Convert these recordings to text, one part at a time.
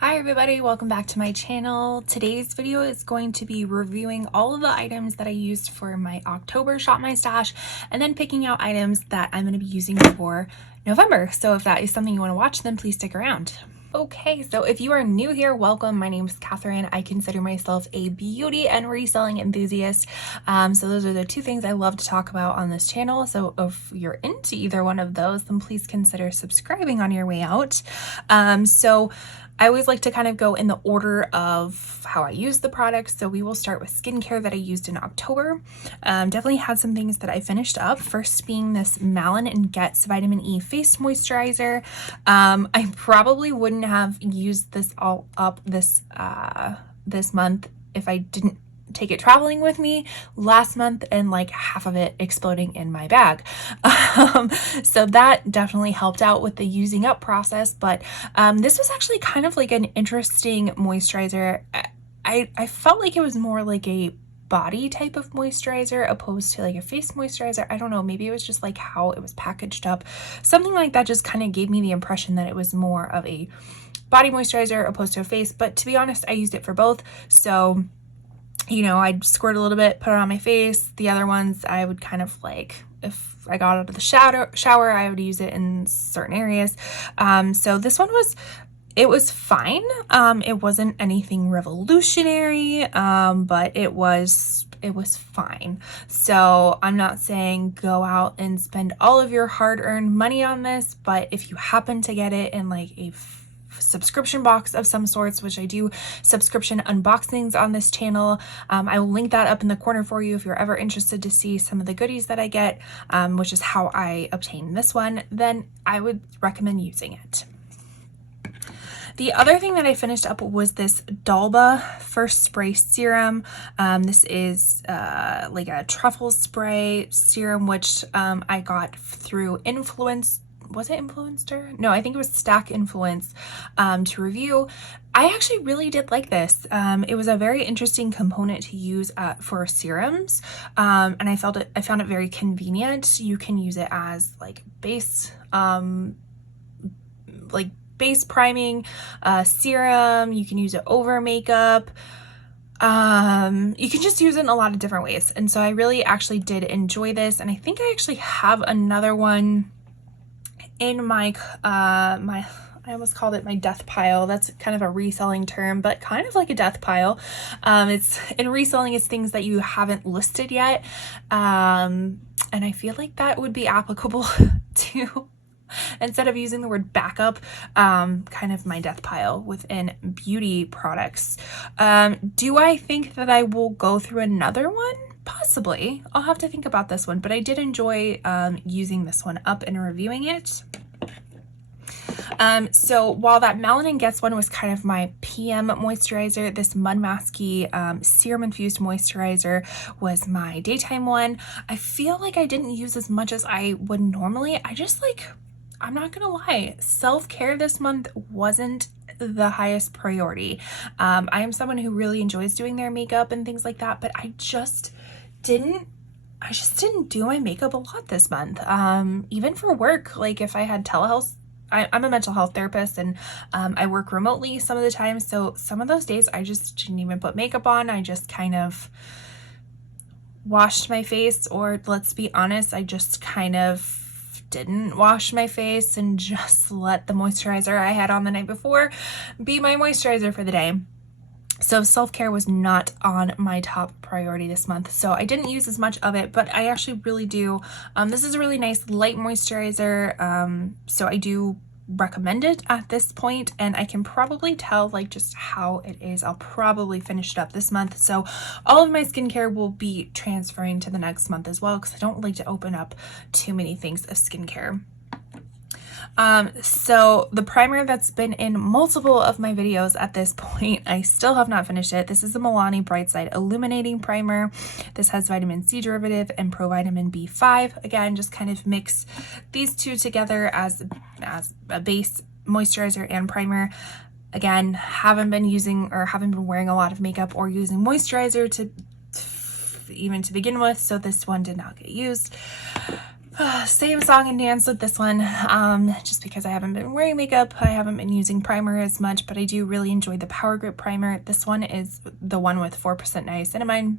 Hi everybody, welcome back to my channel. Today's video is going to be reviewing all of the items that I used for my October Shop My Stash and then picking out items that I'm going to be using for November. So if that is something you want to watch, then please stick around. Okay, so if you are new here, welcome. My name is Catherine. I consider myself a beauty and reselling enthusiast. So those are the two things I love to talk about on this channel. So if you're into either one of those, then please consider subscribing on your way out. So I always like to kind of go in the order of how I use the products. So we will start with skincare that I used in October. Definitely had some things that I finished up. First being this Malin and Getz Vitamin E Face Moisturizer. I probably wouldn't have used this all up this month if I didn't take it traveling with me last month and like half of it exploding in my bag. So that definitely helped out with the using up process, but this was actually kind of like an interesting moisturizer. I felt like it was more like a body type of moisturizer opposed to like a face moisturizer. I don't know, maybe it was just like how it was packaged up. Something like that just kind of gave me the impression that it was more of a body moisturizer opposed to a face, but to be honest, I used it for both. So you know, I'd squirt a little bit, put it on my face. The other ones I would kind of like, if I got out of the shower, I would use it in certain areas. So this one it was fine. It wasn't anything revolutionary, but it was fine. So I'm not saying go out and spend all of your hard-earned money on this, but if you happen to get it in like a subscription box of some sorts, which I do subscription unboxings on this channel. I will link that up in the corner for you if you're ever interested to see some of the goodies that I get, which is how I obtained this one, then I would recommend using it. The other thing that I finished up was this Dalba First Spray Serum. This is like a truffle spray serum, which I got through was it Influencer? No, I think it was Stack Influence to review. I actually really did like this. It was a very interesting component to use for serums, and I found it very convenient. You can use it as like base, base priming serum. You can use it over makeup. You can just use it in a lot of different ways, and so I really actually did enjoy this, and I think I actually have another one in my I almost called it my death pile. That's kind of a reselling term, but kind of like a death pile. It's in reselling, it's things that you haven't listed yet, and I feel like that would be applicable to, instead of using the word backup, kind of my death pile within beauty products. Do I think that I will go through another one? Possibly. I'll have to think about this one, but I did enjoy using this one up and reviewing it. So while that Malin and Getz one was kind of my PM moisturizer, this Mud Masky serum infused moisturizer was my daytime one. I feel like I didn't use as much as I would normally. I'm not gonna lie, self-care this month wasn't the highest priority. I am someone who really enjoys doing their makeup and things like that, but I just didn't do my makeup a lot this month. Even for work, like if I had telehealth, I'm a mental health therapist, and I work remotely some of the time, so some of those days I just didn't even put makeup on. I just kind of washed my face, or let's be honest, I just kind of didn't wash my face and just let the moisturizer I had on the night before be my moisturizer for the day. So self-care was not on my top priority this month, so I didn't use as much of it, but I actually really do. This is a really nice light moisturizer, so I do recommend it at this point, and I can probably tell like just how it is. I'll probably finish it up this month, so all of my skincare will be transferring to the next month as well, because I don't like to open up too many things of skincare. So the primer that's been in multiple of my videos at this point, I still have not finished it. This is the Milani Brightside Illuminating Primer. This has vitamin C derivative and provitamin B5. Again, just kind of mix these two together as a base moisturizer and primer. Again, haven't been wearing a lot of makeup or using moisturizer to begin with, so this one did not get used. Same song and dance with this one, just because I haven't been wearing makeup, I haven't been using primer as much, but I do really enjoy the Power Grip primer. This one is the one with 4% niacinamide.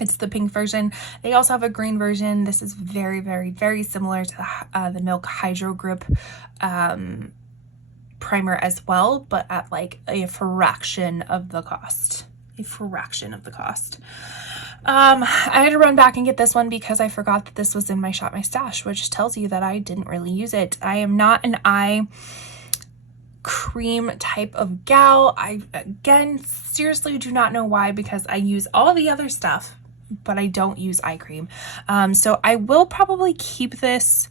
It's the pink version. They also have a green version. This is very, very, very similar to the Milk Hydro Grip primer as well, but at like a fraction of the cost. I had to run back and get this one because I forgot that this was in my Shop My Stash, which tells you that I didn't really use it. I am not an eye cream type of gal. I, again, seriously do not know why, because I use all the other stuff, but I don't use eye cream. So I will probably keep this.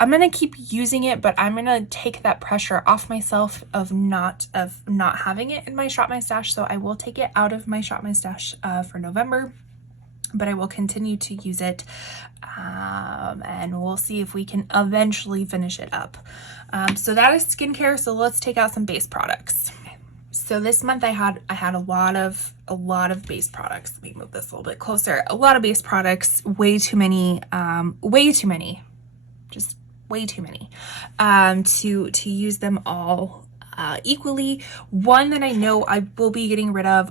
I'm going to keep using it, but I'm going to take that pressure off myself of not having it in my Shop My Stash. So I will take it out of my Shop My Stash for November, but I will continue to use it. And we'll see if we can eventually finish it up. So that is skincare. So let's take out some base products. So this month I had a lot of base products. Let me move this a little bit closer. A lot of base products, way too many, just way too many, to use them all equally. One that I know I will be getting rid of,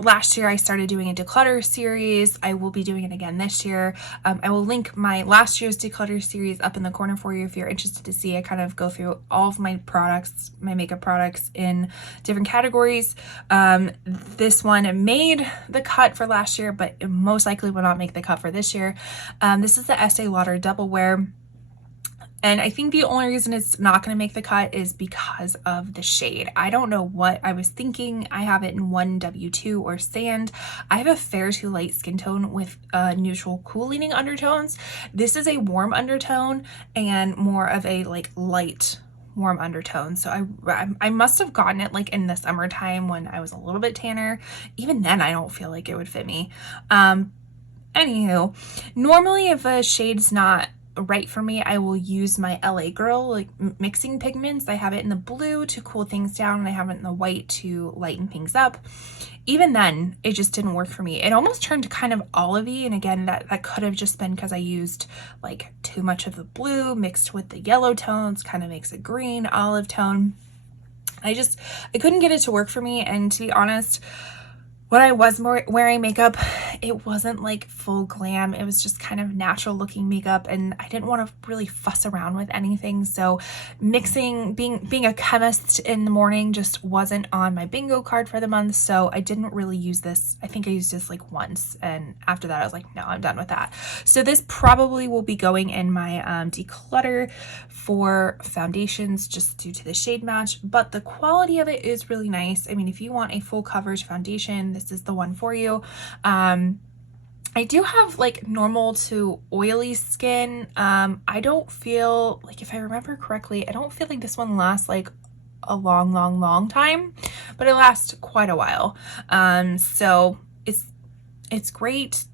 last year I started doing a declutter series. I will be doing it again this year. I will link my last year's declutter series up in the corner for you if you're interested to see. I kind of go through all of my products, my makeup products in different categories. This one made the cut for last year, but it most likely will not make the cut for this year. This is the Estee Lauder Double Wear. And I think the only reason it's not going to make the cut is because of the shade. I don't know what I was thinking. I have it in 1W2 or Sand. I have a fair to light skin tone with neutral cool leaning undertones. This is a warm undertone and more of a like light warm undertone. So I must have gotten it like in the summertime when I was a little bit tanner. Even then I don't feel like it would fit me. Anywho, normally if a shade's not right for me, I will use my LA Girl like mixing pigments. I have it in the blue to cool things down, and I have it in the white to lighten things up. Even then, it just didn't work for me. It almost turned kind of olivey, and again, that could have just been because I used like too much of the blue mixed with the yellow tones, kind of makes a green olive tone. I couldn't get it to work for me, and to be honest, when I was wearing makeup, it wasn't like full glam. It was just kind of natural looking makeup, and I didn't want to really fuss around with anything. So mixing, being a chemist in the morning just wasn't on my bingo card for the month. So I didn't really use this. I think I used this like once, and after that I was like, no, I'm done with that. So this probably will be going in my declutter for foundations just due to the shade match, but the quality of it is really nice. I mean, if you want a full coverage foundation, this is the one for you. I do have like normal to oily skin. I don't feel like, if I remember correctly, I don't feel like this one lasts like a long time, but it lasts quite a while. So it's great.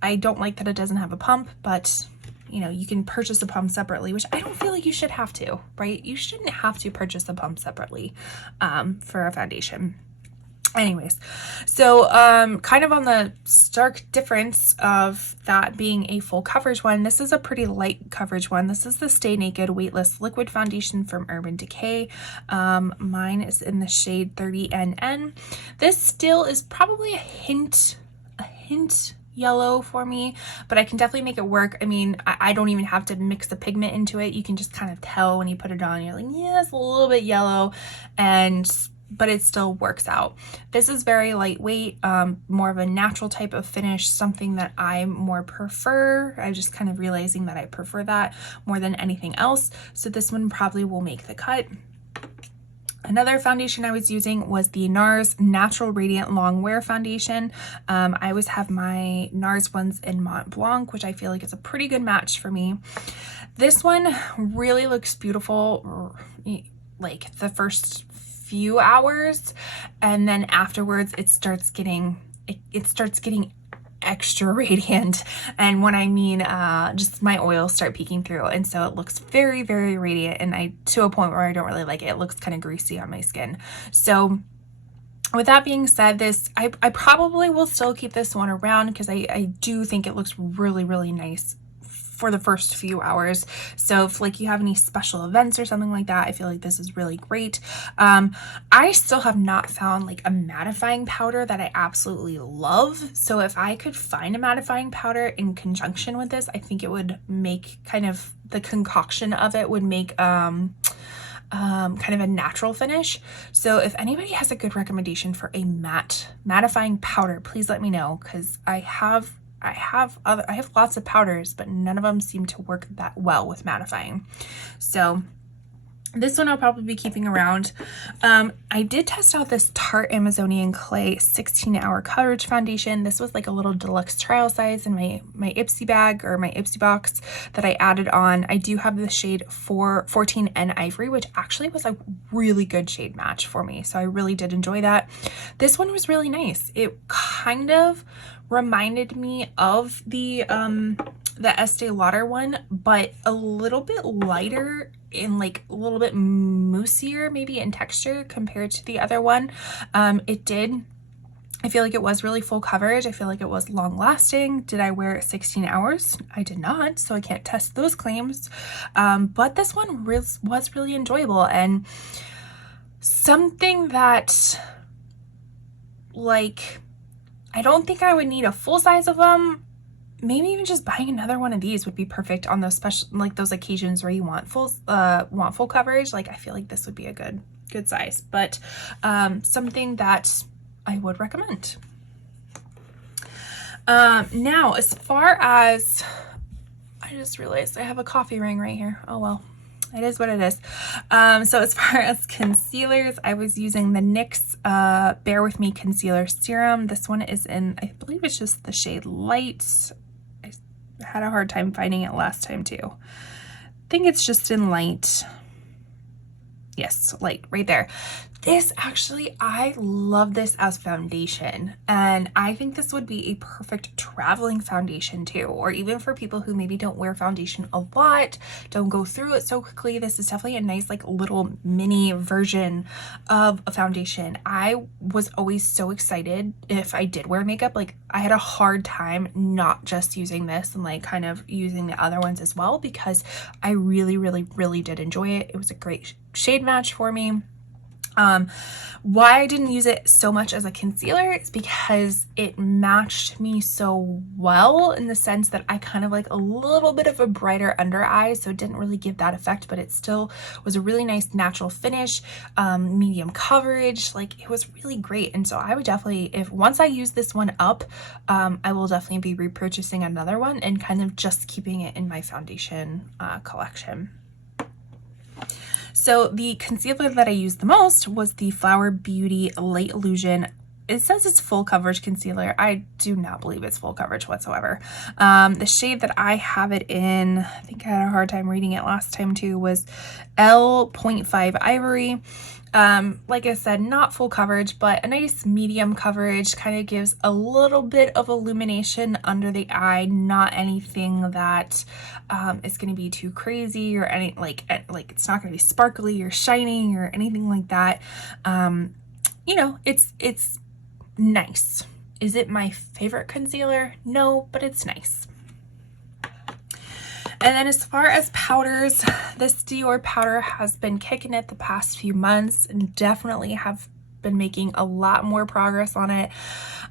I don't like that it doesn't have a pump, but you know, you can purchase a pump separately, which I don't feel like you should have to, right? You shouldn't have to purchase a pump separately for a foundation. Anyways, so kind of on the stark difference of that being a full coverage one, this is a pretty light coverage one. This is the Stay Naked Weightless Liquid Foundation from Urban Decay. Mine is in the shade 30NN. This still is probably a hint yellow for me, but I can definitely make it work. I mean, I don't even have to mix the pigment into it. You can just kind of tell when you put it on. You're like, yeah, it's a little bit yellow, but it still works out. This is very lightweight, more of a natural type of finish, something that I more prefer. I'm just kind of realizing that I prefer that more than anything else. So this one probably will make the cut. Another foundation I was using was the NARS Natural Radiant Long Wear Foundation. I always have my NARS ones in Mont Blanc, which I feel like is a pretty good match for me. This one really looks beautiful like the first few hours, and then afterwards it starts getting extra radiant. And when I mean just my oils start peeking through, and so it looks very radiant, and to a point where I don't really like it. It looks kind of greasy on my skin. So with that being said, this I probably will still keep this one around because I do think it looks really nice for the first few hours. So if like you have any special events or something like that, I feel like this is really great. I still have not found like a mattifying powder that I absolutely love. So if I could find a mattifying powder in conjunction with this, I think it would make kind of the concoction of it would make kind of a natural finish. So if anybody has a good recommendation for a mattifying powder, please let me know, because I have lots of powders, but none of them seem to work that well with mattifying. So this one I'll probably be keeping around. I did test out this Tarte Amazonian Clay 16-hour coverage foundation. This was like a little deluxe trial size in my Ipsy bag, or my Ipsy box, that I added on. I do have the shade 14N Ivory, which actually was a really good shade match for me. So I really did enjoy that. This one was really nice. It kind of reminded me of the Estee Lauder one, but a little bit lighter and like a little bit moussier maybe in texture compared to the other one. I feel like it was really full coverage. I feel like it was long lasting. Did I wear it 16 hours? I did not, so I can't test those claims. But this one was really enjoyable, and something that, like, I don't think I would need a full size of them. Maybe even just buying another one of these would be perfect on those special, like those occasions where you want full coverage. Like, I feel like this would be a good size, but something that I would recommend. Now, as far as, I just realized I have a coffee ring right here. Oh well, it is what it is. So as far as concealers, I was using the NYX Bear With Me Concealer Serum. This one is in, I believe it's just the shade Light. I had a hard time finding it last time too. I think it's just in Light. Yes, Light, right there. This actually, I love this as foundation, and I think this would be a perfect traveling foundation too, or even for people who maybe don't wear foundation a lot, don't go through it so quickly. This is definitely a nice like little mini version of a foundation. I was always so excited if I did wear makeup. Like, I had a hard time not just using this and like kind of using the other ones as well, because I really did enjoy it. It was a great shade match for me. Why I didn't use it so much as a concealer is because it matched me so well, in the sense that I kind of like a little bit of a brighter under eye, so it didn't really give that effect, but it still was a really nice natural finish, medium coverage. Like, it was really great. And so I would definitely, once I use this one up, I will definitely be repurchasing another one and kind of just keeping it in my foundation collection. So the concealer that I used the most was the Flower Beauty Light Illusion. It says it's full coverage concealer. I do not believe it's full coverage whatsoever. The shade that I have it in, I think I had a hard time reading it last time too, was L.5 Ivory. Like I said, not full coverage, but a nice medium coverage. Kind of gives a little bit of illumination under the eye, not anything that is going to be too crazy, or any like it's not going to be sparkly or shining or anything like that. You know, it's nice. Is it my favorite concealer? No, but it's nice. And then as far as powders, this Dior powder has been kicking it the past few months, and definitely have been making a lot more progress on it.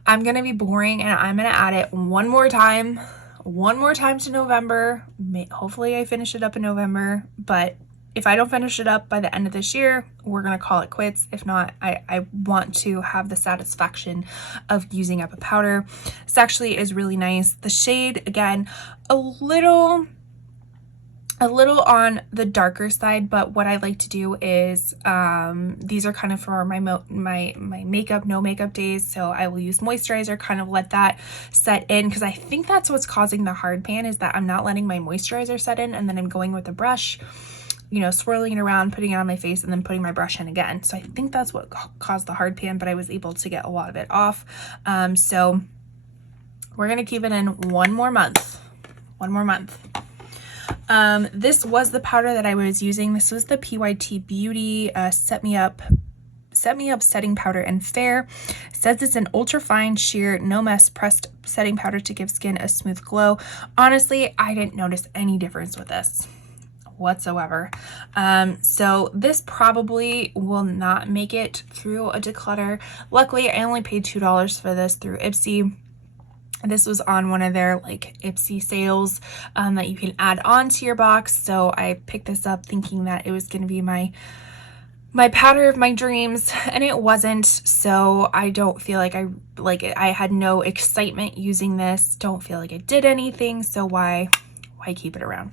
I'm going to be boring, and I'm going to add it one more time to November. Hopefully I finish it up in November, but if I don't finish it up by the end of this year, we're going to call it quits. If not, I want to have the satisfaction of using up a powder. This actually is really nice. The shade, again, a little on the darker side, but what I like to do is, these are kind of for my makeup, no makeup days, so I will use moisturizer, kind of let that set in, because I think that's what's causing the hard pan, is that I'm not letting my moisturizer set in, and then I'm going with a brush, you know, swirling it around, putting it on my face, and then putting my brush in again. So I think that's what caused the hard pan, but I was able to get a lot of it off. So we're gonna keep it in one more month. This was the powder that I was using. This was the PYT Beauty Set Me Up Set Me Up setting powder in Fair. It says it's an ultra fine sheer no mess pressed setting powder to give skin a smooth glow. Honestly, I didn't notice any difference with this whatsoever. So this probably will not make it through a declutter. Luckily, I only paid $2 for this through Ipsy. This was on one of their like Ipsy sales that you can add on to your box. So I picked this up thinking that it was going to be my powder of my dreams, and it wasn't. So I don't feel like I had no excitement using this. Don't feel like it did anything. So why keep it around?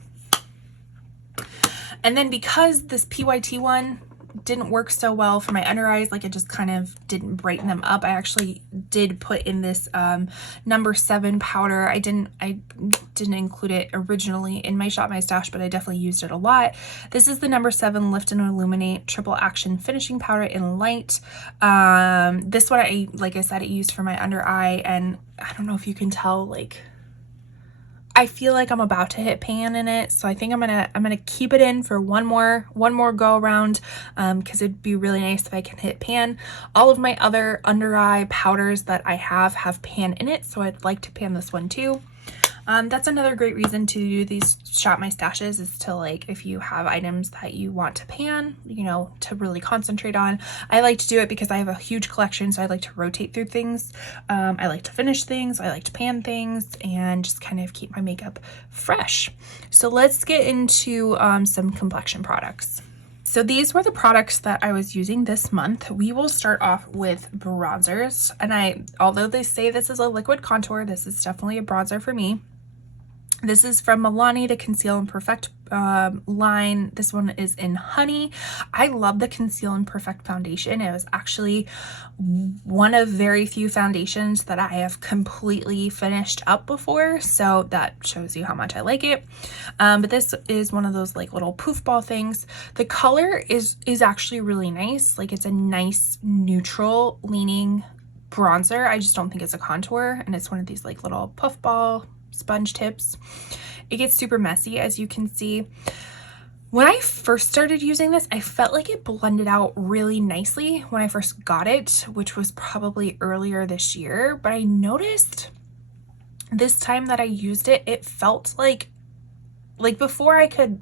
And then because this PYT one didn't work so well for my under eyes, like it just kind of didn't brighten them up, I actually did put in this number 7 powder. I didn't include it originally in my Shop My Stash, but I definitely used it a lot. This is the number 7 Lift and Illuminate Triple Action Finishing Powder in Light. This one, like I said, I used for my under eye, and I don't know if you can tell, like I feel like I'm about to hit pan in it, so I think I'm gonna keep it in for one more go around, because it'd be really nice if I can hit pan. All of my other under eye powders that I have pan in it, so I'd like to pan this one too. That's another great reason to do these Shop My Stashes, is to, like, if you have items that you want to pan, you know, to really concentrate on. I like to do it because I have a huge collection, so I like to rotate through things. I like to finish things, I like to pan things, and just kind of keep my makeup fresh. So let's get into some complexion products. So these were the products that I was using this month. We will start off with bronzers, and although they say this is a liquid contour, this is definitely a bronzer for me. This is from Milani, the Conceal and Perfect line. This one is in Honey. I love the Conceal and Perfect foundation. It was actually one of very few foundations that I have completely finished up before, so that shows you how much I like it. But this is one of those like little poof ball things. The color is actually really nice. Like, it's a nice neutral leaning bronzer. I just don't think it's a contour, and it's one of these like little puff ball sponge tips. It gets super messy, as you can see. When I first started using this, I felt like it blended out really nicely when I first got it, which was probably earlier this year. But I noticed this time that I used it, it felt like before I could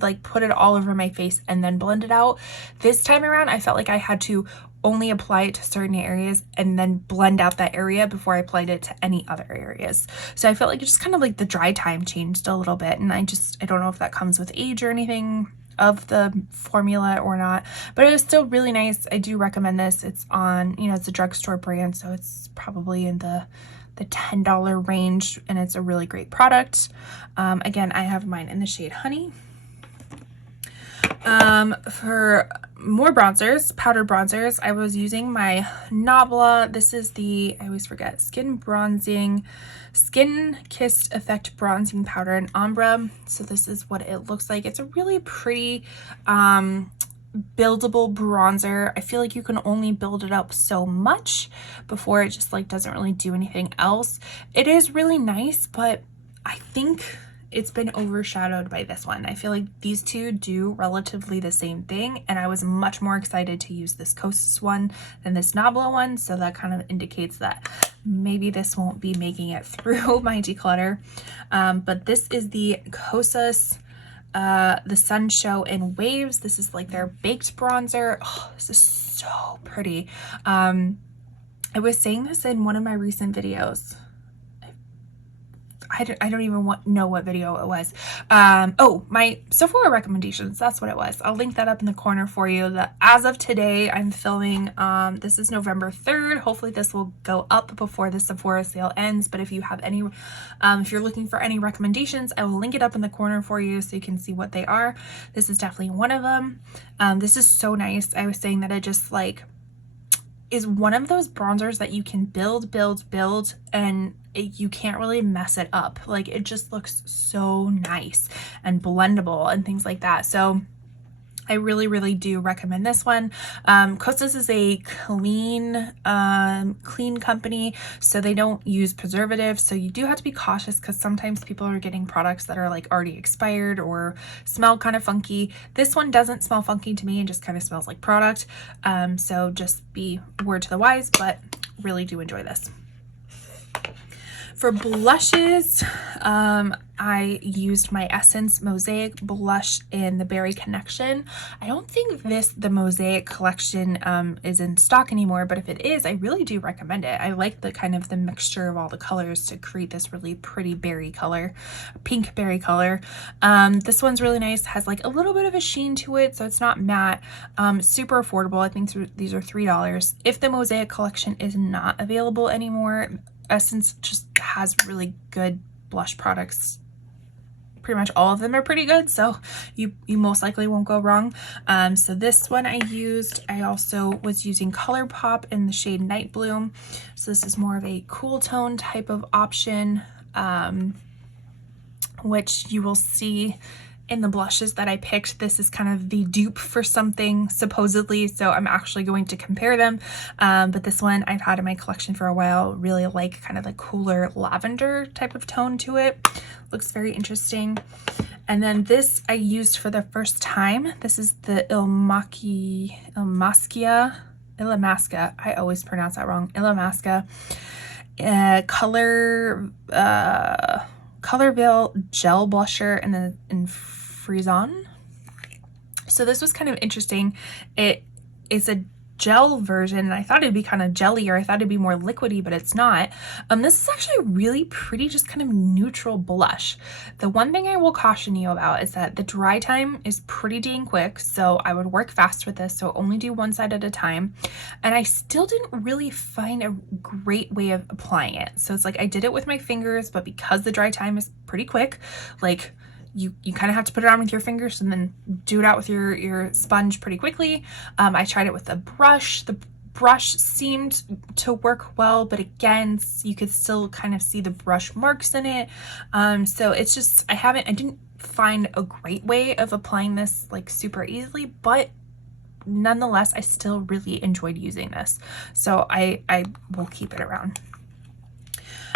like put it all over my face and then blend it out. This time around, I felt like I had to only apply it to certain areas and then blend out that area before I applied it to any other areas. So I felt like it just kind of like the dry time changed a little bit, and I don't know if that comes with age or anything of the formula or not, but it was still really nice. I do recommend this. It's on, you know, it's a drugstore brand, so it's probably in the $10 range, and it's a really great product. Again, I have mine in the shade Honey. For more bronzers, powdered bronzers, I was using my Nabla. This is the, I always forget, Skin Kissed Effect Bronzing Powder in Ombre. So this is what it looks like. It's a really pretty buildable bronzer. I feel like you can only build it up so much before it just like doesn't really do anything else. It is really nice, but I think it's been overshadowed by this one. I feel like these two do relatively the same thing, and I was much more excited to use this Kosas one than this Nabla one, so that kind of indicates that maybe this won't be making it through my declutter. But this is the Kosas the Sun Show in Waves. This is like their baked bronzer. Oh, this is so pretty. I was saying this in one of my recent videos. I don't even know what video it was. Oh, my Sephora recommendations. That's what it was. I'll link that up in the corner for you. As of today, I'm filming, this is November 3rd. Hopefully this will go up before the Sephora sale ends. But if you have any, if you're looking for any recommendations, I will link it up in the corner for you so you can see what they are. This is definitely one of them. This is so nice. I was saying that it just like is one of those bronzers that you can build, and you can't really mess it up. Like, it just looks so nice and blendable and things like that. So I really do recommend this one. Kosas is a clean company, so they don't use preservatives. So you do have to be cautious because sometimes people are getting products that are like already expired or smell kind of funky. This one doesn't smell funky to me and just kind of smells like product. So just be word to the wise, but really do enjoy this. For blushes, I used my Essence Mosaic blush in the Berry Connection. I don't think the Mosaic collection is in stock anymore, but if it is, I really do recommend it. I like the kind of the mixture of all the colors to create this really pretty berry color, pink berry color. This one's really nice, has like a little bit of a sheen to it, so it's not matte. Super affordable. I think these are $3. If the Mosaic collection is not available anymore, Essence just has really good blush products. Pretty much all of them are pretty good, so you most likely won't go wrong. So this one I used. I also was using ColourPop in the shade Night Bloom. So this is more of a cool tone type of option, which you will see in the blushes that I picked. This is kind of the dupe for something supposedly, so I'm actually going to compare them. But this one I've had in my collection for a while. Really like kind of the cooler lavender type of tone to it. Looks very interesting. And then this I used for the first time. This is the Illamasqua. I always pronounce that wrong. Illamasqua Colorville gel blusher in Frisson. So this was kind of interesting. It is a gel version, and I thought it'd be kind of jelly, or I thought it'd be more liquidy, but it's not. This is actually a really pretty, just kind of neutral blush. The one thing I will caution you about is that the dry time is pretty dang quick, so I would work fast with this, so only do one side at a time. And I still didn't really find a great way of applying it. So it's like I did it with my fingers, but because the dry time is pretty quick, like you kind of have to put it on with your fingers and then do it out with your sponge pretty quickly. I tried it with a brush. The brush seemed to work well, but again, you could still kind of see the brush marks in it. So it's just, I didn't find a great way of applying this like super easily, but nonetheless, I still really enjoyed using this. So I will keep it around.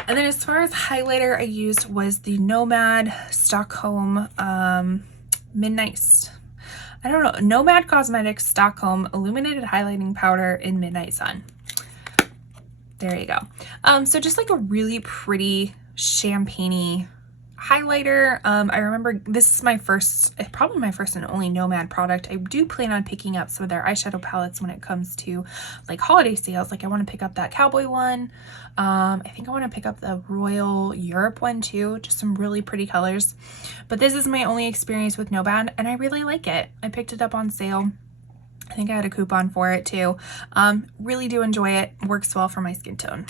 And then as far as highlighter I used was the Nomad Stockholm Nomad Cosmetics Stockholm Illuminated Highlighting Powder in Midnight Sun. There you go. So just like a really pretty champagne-y highlighter. I remember this is probably my first and only Nomad product. I do plan on picking up some of their eyeshadow palettes when it comes to like holiday sales. Like I want to pick up that cowboy one. I think I want to pick up the Royal Europe one too. Just some really pretty colors. But this is my only experience with Nomad, and I really like it. I picked it up on sale. I think I had a coupon for it too. Really do enjoy it. Works well for my skin tone.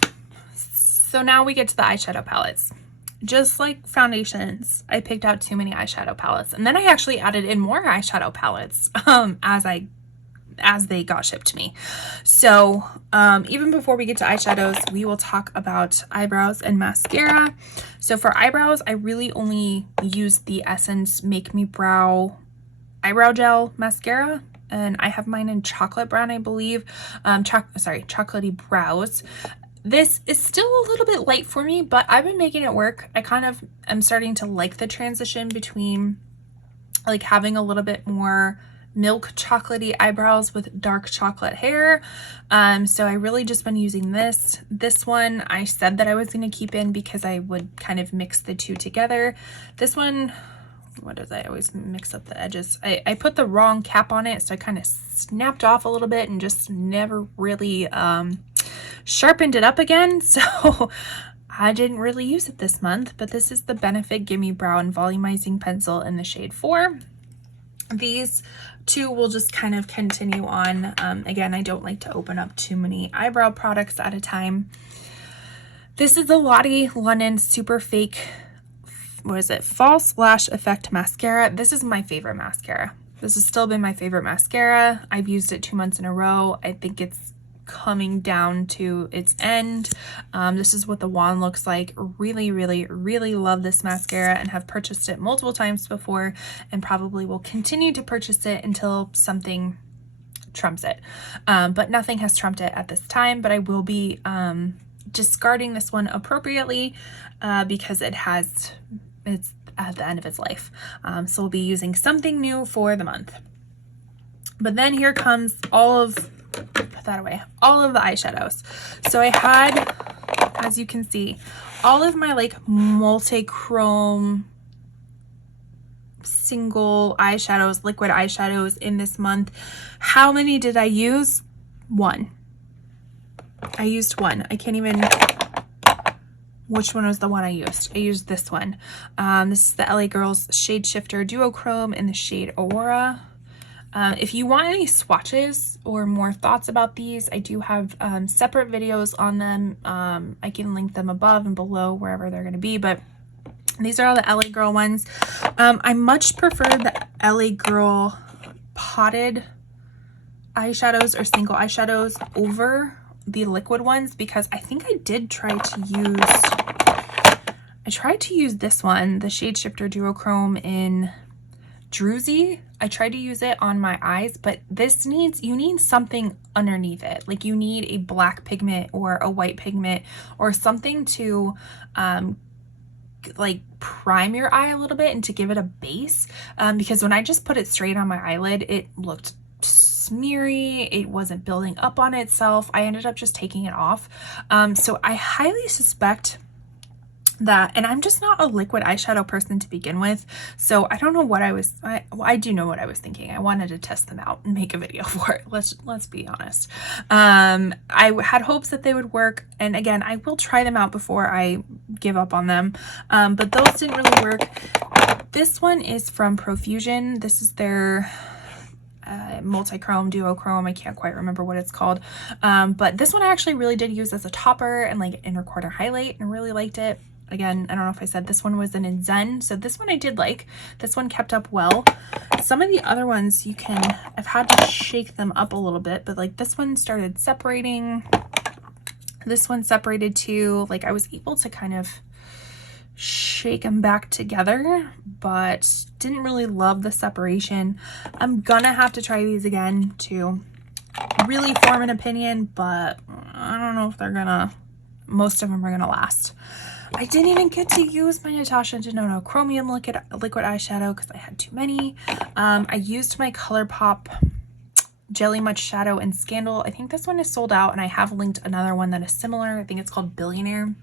So now we get to the eyeshadow palettes. Just like foundations, I picked out too many eyeshadow palettes, and then I actually added in more eyeshadow palettes as they got shipped to me. So even before we get to eyeshadows, we will talk about eyebrows and mascara. So for eyebrows, I really only used the Essence Make Me Brow Eyebrow Gel Mascara, and I have mine in chocolate brown, I believe. Chocolatey brows. This is still a little bit light for me, but I've been making it work. I kind of am starting to like the transition between like having a little bit more milk chocolatey eyebrows with dark chocolate hair. So I really just been using this. This one I said that I was going to keep in because I would kind of mix the two together. This one, I always mix up the edges. I put the wrong cap on it, so I kind of snapped off a little bit and just never really sharpened it up again. So I didn't really use it this month, but this is the Benefit Gimme Brow and Volumizing Pencil in the shade 4. These two will just kind of continue on. Again, I don't like to open up too many eyebrow products at a time. This is the Lottie London Super Fake, False Lash Effect Mascara. This is my favorite mascara. This has still been my favorite mascara. I've used it 2 months in a row. I think it's coming down to its end. This is what the wand looks like. Really, really, really love this mascara and have purchased it multiple times before, and probably will continue to purchase it until something trumps it. But nothing has trumped it at this time, but I will be discarding this one appropriately because it's at the end of its life. So we'll be using something new for the month. But then here comes all of the eyeshadows. So I had, as you can see, all of my like multi-chrome single eyeshadows, liquid eyeshadows in this month. How many did I use? One. I used one. I can't even, which one was the one I used? I used this one. This is the LA Girls Shade Shifter Duochrome in the shade Aurora. If you want any swatches or more thoughts about these, I do have separate videos on them. I can link them above and below wherever they're going to be, but these are all the LA Girl ones. I much prefer the LA Girl potted eyeshadows or single eyeshadows over the liquid ones, because I think I did try to use this one, the Shade Shifter Duochrome in Druzy. I tried to use it on my eyes, but you need something underneath it. Like you need a black pigment or a white pigment or something to like prime your eye a little bit and to give it a base, because when I just put it straight on my eyelid, it looked smeary. It wasn't building up on itself. I ended up just taking it off. So I highly suspect that, and I'm just not a liquid eyeshadow person to begin with, so I don't know what I do know what I was thinking. I wanted to test them out and make a video for it. Let's be honest. I had hopes that they would work, and again, I will try them out before I give up on them, but those didn't really work. This one is from Profusion. This is their multi-chrome, duochrome. I can't quite remember what it's called, but this one I actually really did use as a topper and like inner corner highlight, and really liked it. Again, I don't know if I said this one was in Zen, so this one I did like. This one kept up well. Some of the other ones I've had to shake them up a little bit, but like this one started separating. This one separated too. Like I was able to kind of shake them back together, but didn't really love the separation. I'm gonna have to try these again to really form an opinion, but I don't know if most of them are gonna last. I didn't even get to use my Natasha Denona Chromium liquid eyeshadow because I had too many. I used my ColourPop Jelly Much Shadow in Scandal. I think this one is sold out, and I have linked another one that is similar. I think it's called Billionaire.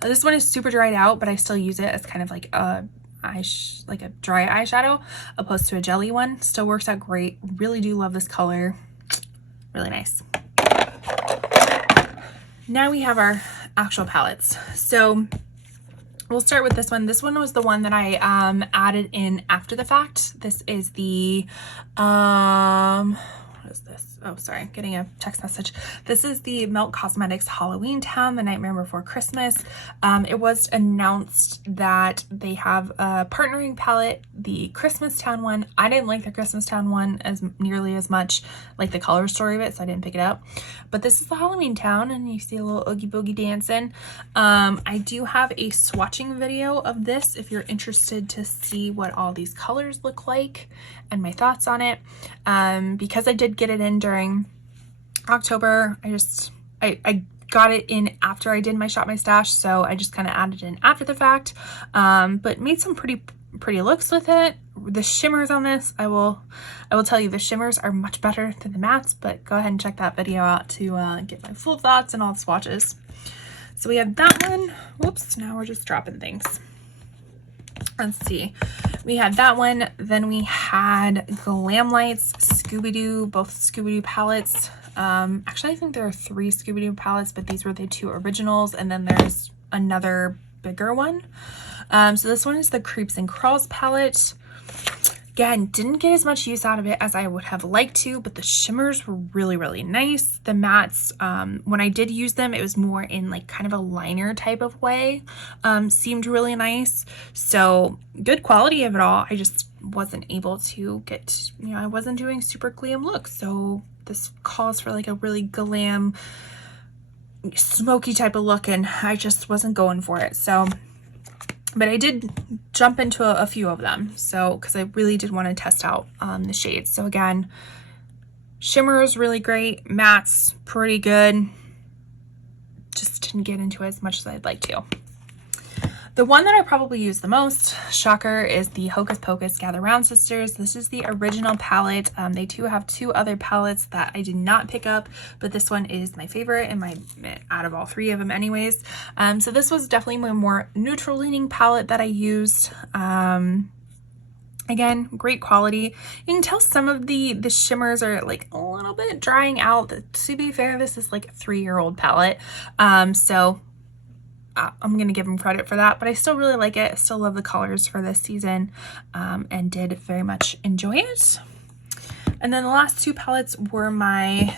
This one is super dried out, but I still use it as kind of like a dry eyeshadow opposed to a jelly one. Still works out great. Really do love this color. Really nice. Now we have our actual palettes. So we'll start with this one. This one was the one that I added in after the fact. This is the what is this? Oh, sorry, getting a text message. This is the Melt Cosmetics Halloween Town, the Nightmare Before Christmas. It was announced that they have a partnering palette, the Christmas Town one. I didn't like the Christmas Town one nearly as much, like the color story of it, so I didn't pick it up. But this is the Halloween Town, and you see a little Oogie Boogie dancing. I do have a swatching video of this if you're interested to see what all these colors look like and my thoughts on it. Because I did get it in during October, I got it in after I did my Shop My Stash, so I just kind of added in after the fact, but made some pretty looks with it. The shimmers on this, I will tell you, the shimmers are much better than the mattes, but go ahead and check that video out to get my full thoughts and all the swatches. So we have that one. Whoops, now we're just dropping things. Let's see. We had that one. Then we had Glam Lights, Scooby-Doo, both Scooby-Doo palettes. Actually, I think there are 3 Scooby-Doo palettes, but these were the 2 originals. And then there's another bigger one. So this one is the Creeps and Crawls palette. Again, didn't get as much use out of it as I would have liked to, but the shimmers were really, really nice. The mattes, when I did use them, it was more in like kind of a liner type of way. Seemed really nice. So good quality of it all. I just wasn't able to get, I wasn't doing super glam looks. So this calls for like a really glam, smoky type of look, and I just wasn't going for it. So, but I did jump into a few of them, so because I really did want to test out the shades. So again, shimmer is really great, mattes pretty good, just didn't get into as much as I'd like to. The one that I probably use the most, shocker, is the Hocus Pocus Gather Round Sisters. This is the original palette. They do have 2 other palettes that I did not pick up, but this one is my favorite and my out of all 3 of them anyways. So this was definitely my more neutral leaning palette that I used. Again, great quality. You can tell some of the shimmers are like a little bit drying out. To be fair, this is like a 3-year-old palette. So I'm gonna give them credit for that, but I still really like it. I still love the colors for this season, and did very much enjoy it. And then the last 2 palettes were my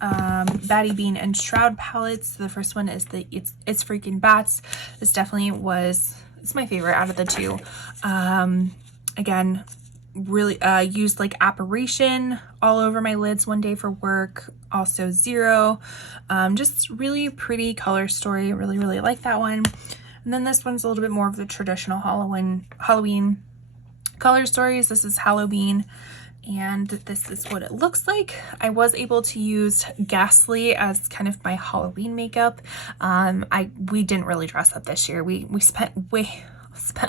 Batty Bean and Shroud palettes. The first one is the It's Freaking Bats. This definitely it's my favorite out of the 2. Again, really used like Apparition all over my lids one day for work, also Zero. Just really pretty color story. Really like that one. And then this one's a little bit more of the traditional Halloween color stories. This is Halloween, and this is what it looks like. I was able to use Ghastly as kind of my Halloween makeup. We didn't really dress up this year. We spent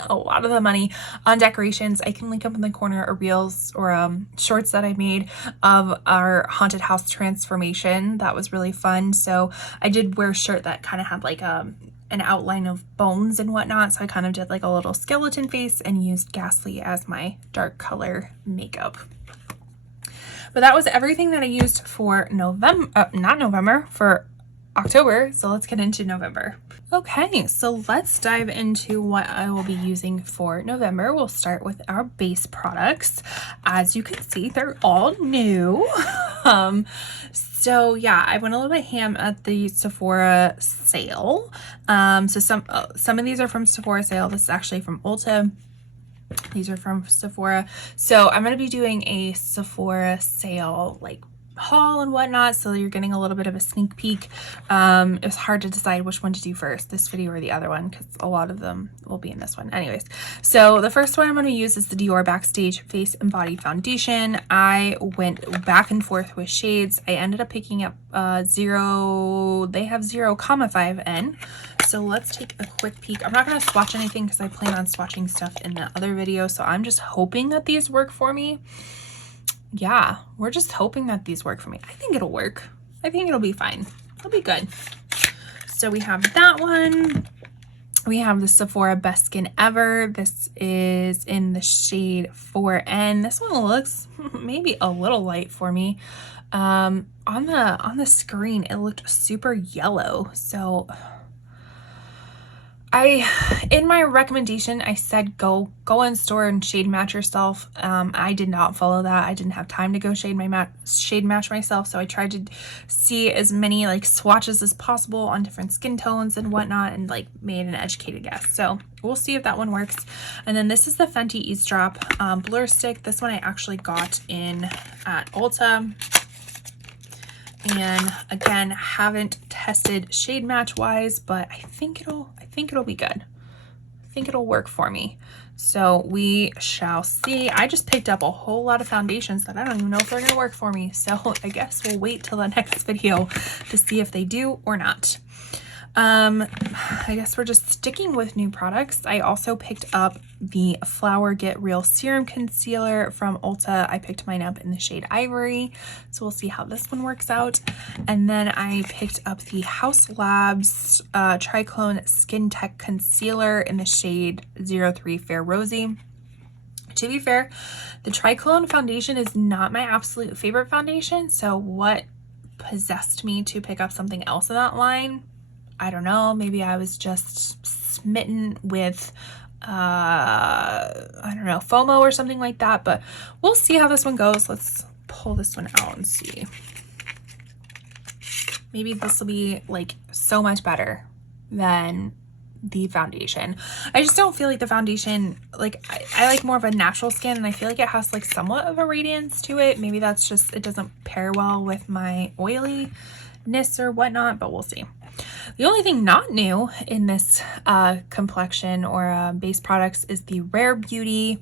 a lot of the money on decorations. I can link up in the corner a reels or shorts that I made of our haunted house transformation. That was really fun. So I did wear a shirt that kind of had like an outline of bones and whatnot, so I kind of did like a little skeleton face and used Ghastly as my dark color makeup. But that was everything that I used for for October. So let's get into November. Okay, so let's dive into what I will be using for November. We'll start with our base products. As you can see, they're all new. So yeah, I went a little bit ham at the Sephora sale. So some of these are from Sephora sale. This is actually from Ulta. These are from Sephora. So I'm going to be doing a Sephora sale like haul and whatnot, so you're getting a little bit of a sneak peek. It was hard to decide which one to do first, this video or the other one, because a lot of them will be in this one. Anyways, so the first one I'm going to use is the Dior Backstage Face and Body Foundation. I went back and forth with shades. I ended up picking up Zero. They have 0,5N. So let's take a quick peek. I'm not going to swatch anything because I plan on swatching stuff in the other video, so I'm just hoping that these work for me. Yeah, we're just hoping that these work for me. I think it'll work. I think it'll be fine. It'll be good. So we have that one. We have the Sephora Best Skin Ever. This is in the shade 4N. This one looks maybe a little light for me. On the screen, it looked super yellow. So in my recommendation, I said go in store and shade match yourself. I did not follow that. I didn't have time to go shade match myself, so I tried to see as many like swatches as possible on different skin tones and whatnot, and like made an educated guess. So we'll see if that one works. And then this is the Fenty Eavesdrop Blur Stick. This one I actually got at Ulta. And again, haven't tested shade match wise, but I think it'll be good. I think it'll work for me. So we shall see. I just picked up a whole lot of foundations that I don't even know if they're gonna work for me. So I guess we'll wait till the next video to see if they do or not. I guess we're just sticking with new products. I also picked up the Flower Get Real Serum Concealer from Ulta. I picked mine up in the shade Ivory, so we'll see how this one works out. And then I picked up the House Labs Triclone Skin Tech Concealer in the shade 03 Fair Rosy. To be fair, the Triclone foundation is not my absolute favorite foundation, so what possessed me to pick up something else in that line? I don't know, maybe I was just smitten with, I don't know, FOMO or something like that, but we'll see how this one goes. Let's pull this one out and see. Maybe this will be like so much better than the foundation. I just don't feel like the foundation, like I like more of a natural skin, and I feel like it has like somewhat of a radiance to it. Maybe that's just, it doesn't pair well with my oiliness or whatnot, but we'll see. The only thing not new in this complexion or base products is the Rare Beauty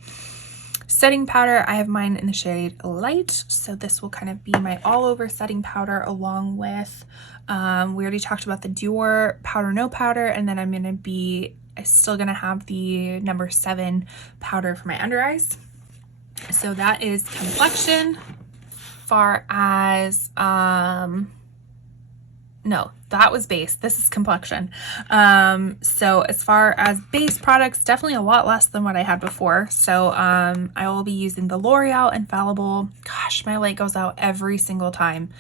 setting powder. I have mine in the shade Light, so this will kind of be my all over setting powder, along with we already talked about the Dior Powder No Powder, and then I'm still gonna have the number 7 powder for my under eyes. So that is complexion. Far as no, that was base. This is complexion. So as far as base products, definitely a lot less than what I had before. So I will be using the L'Oreal Infallible. Gosh, my light goes out every single time.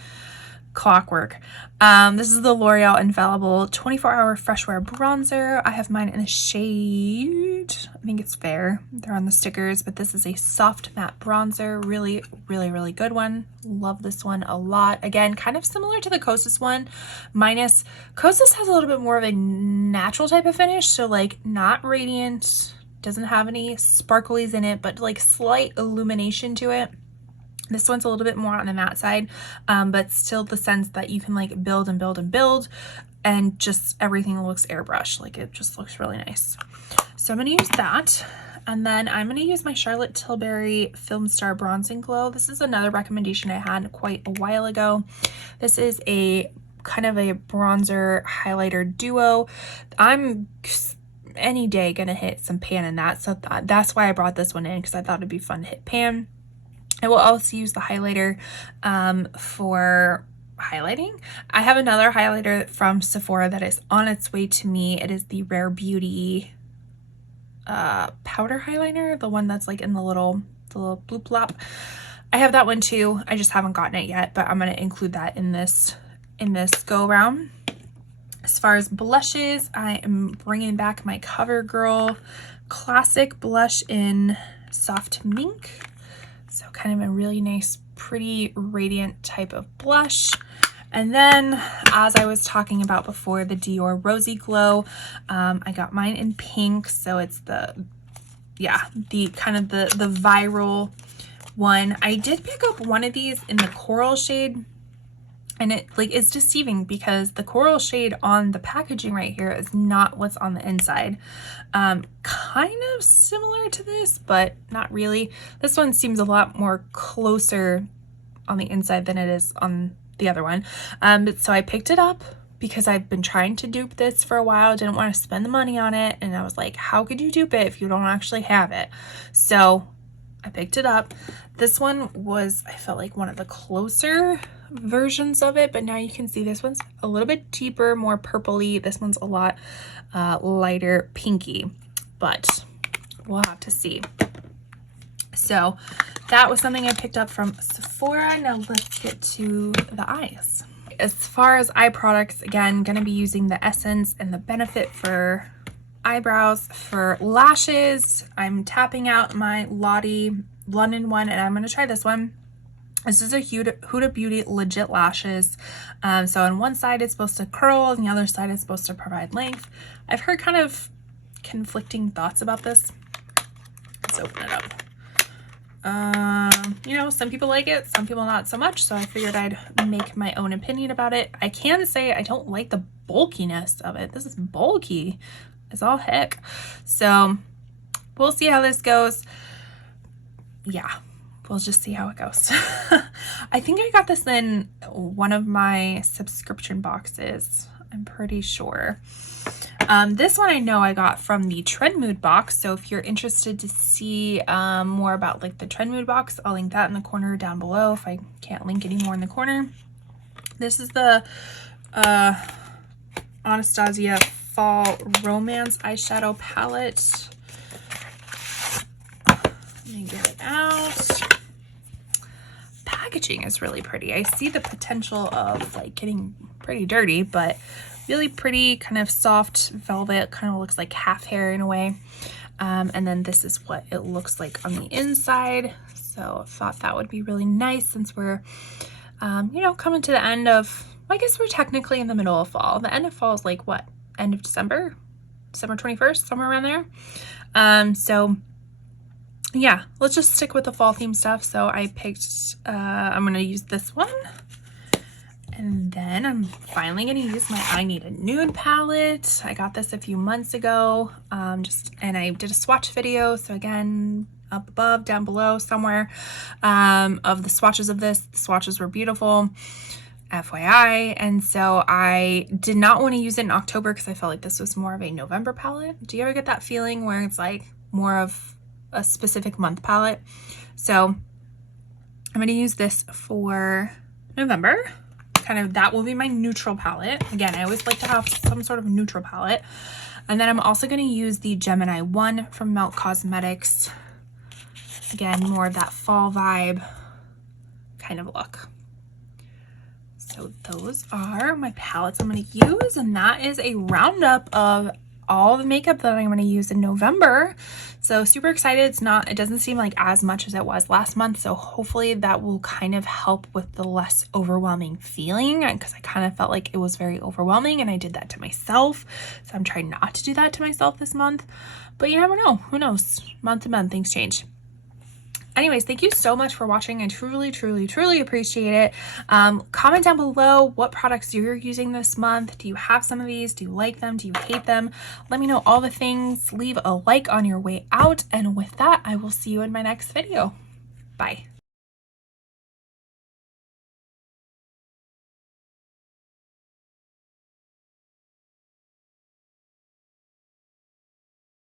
Clockwork. This is the L'Oreal Infallible 24-hour fresh wear bronzer. I have mine in a shade, I think it's Fair. They're on the stickers, but this is a soft matte bronzer. Really, really, really good one. Love this one a lot. Again, kind of similar to the Kosas one, minus Kosas has a little bit more of a natural type of finish, so like not radiant, doesn't have any sparklies in it, but like slight illumination to it. This one's a little bit more on the matte side, but still the sense that you can like build and build and build, and just everything looks airbrushed. Like it just looks really nice. So I'm going to use that. And then I'm going to use my Charlotte Tilbury Film Star Bronzing Glow. This is another recommendation I had quite a while ago. This is a kind of a bronzer highlighter duo. I'm any day going to hit some pan in that. So that's why I brought this one in, because I thought it'd be fun to hit pan. I will also use the highlighter for highlighting. I have another highlighter from Sephora that is on its way to me. It is the Rare Beauty powder highlighter, the one that's like in the little bloop blop. I have that one too. I just haven't gotten it yet, but I'm going to include that in this go around. As far as blushes, I am bringing back my CoverGirl Classic blush in Soft Mink. So kind of a really nice, pretty radiant type of blush. And then, as I was talking about before, the Dior Rosy Glow. I got mine in pink, so it's the kind of the viral one. I did pick up one of these in the coral shade, and it's deceiving because the coral shade on the packaging right here is not what's on the inside. Kind of similar to this, but not really. This one seems a lot more closer on the inside than it is on the other one. So I picked it up because I've been trying to dupe this for a while. Didn't want to spend the money on it, and I was like, how could you dupe it if you don't actually have it? So I picked it up. This one was, I felt like, one of the closer versions of it, but now you can see this one's a little bit deeper, more purpley. This one's a lot lighter pinky, but we'll have to see. So that was something I picked up from Sephora. Now let's get to the eyes. As far as eye products, again, going to be using the Essence and the Benefit for eyebrows. For lashes, I'm tapping out my Lottie London one, and I'm going to try this one. This is a Huda Beauty Legit Lashes. So on one side it's supposed to curl, and the other side is supposed to provide length. I've heard kind of conflicting thoughts about this. Let's open it up. You know, some people like it, some people not so much, so I figured I'd make my own opinion about it. I can say I don't like the bulkiness of it. This is bulky as all heck. So we'll see how this goes. Yeah, we'll just see how it goes. I think I got this in one of my subscription boxes, I'm pretty sure. This one I know I got from the Trend Mood box, so if you're interested to see more about like the Trend Mood box, I'll link that in the corner down below if I can't link any more in the corner. This is the Anastasia Fall Romance eyeshadow palette. Let me get it out. Packaging is really pretty. I see the potential of like getting pretty dirty, but really pretty, kind of soft velvet, kind of looks like half hair in a way. And then this is what it looks like on the inside. So I thought that would be really nice since we're, you know, coming to the end of, well, I guess we're technically in the middle of fall. The end of fall is like what? End of December? December 21st, somewhere around there. So yeah, let's just stick with the fall theme stuff. So I picked, I'm going to use this one. And then I'm finally going to use my I Need a Nude palette. I got this a few months ago, and I did a swatch video. So again, up above, down below, somewhere, of the swatches of this. The swatches were beautiful, FYI. And so I did not want to use it in October because I felt like this was more of a November palette. Do you ever get that feeling where it's like more of a specific month palette? So I'm going to use this for November. Kind of, that will be my neutral palette. Again, I always like to have some sort of neutral palette. And then I'm also going to use the Gemini 1 from Melt Cosmetics. Again, more of that fall vibe kind of look. So those are my palettes I'm going to use, and that is a roundup of all the makeup that I'm going to use in November. So super excited. It doesn't seem like as much as it was last month, so hopefully that will kind of help with the less overwhelming feeling, because I kind of felt like it was very overwhelming and I did that to myself. So I'm trying not to do that to myself this month, but you never know, who knows, month to month things change. Anyways, thank you so much for watching. I truly, truly, truly appreciate it. Comment down below what products you're using this month. Do you have some of these? Do you like them? Do you hate them? Let me know all the things. Leave a like on your way out. And with that, I will see you in my next video. Bye.